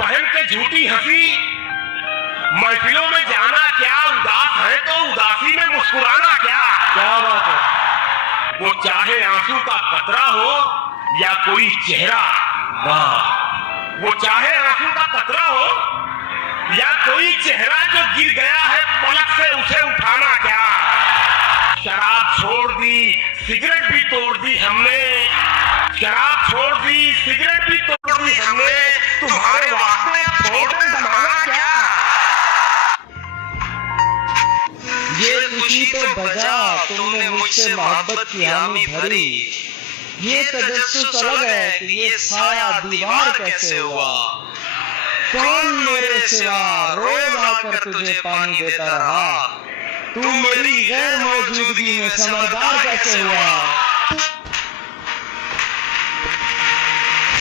पहन के झूठी हंसी, महफिलों में जाना क्या, उदास है तो उदासी में मुस्कुराना क्या। क्या बात है। वो चाहे आंसू का कतरा हो या कोई चेहरा, वाह, वो चाहे आंसू का कतरा हो या कोई चेहरा जो गिर गया है पलक से, उसे उठाना क्या। शराब छोड़ दी, सिगरेट भी तोड़ दी हमने, शराब छोड़ दी, सिगरेट भी तोड़ दी हमने, तुम्हारे वास्ते फोटो बनाना क्या। ये खुशी तो बजा तुमने मुझसे मोहब्बत की हामी भरी, ये तजस्सुस अलग है कि ये साया दीवार कैसे हुआ। कौन मेरे सिवा रोज आकर तुझे पानी देता रहा, तू मेरी गैर मौजूदगी में समझदार कैसे हुआ।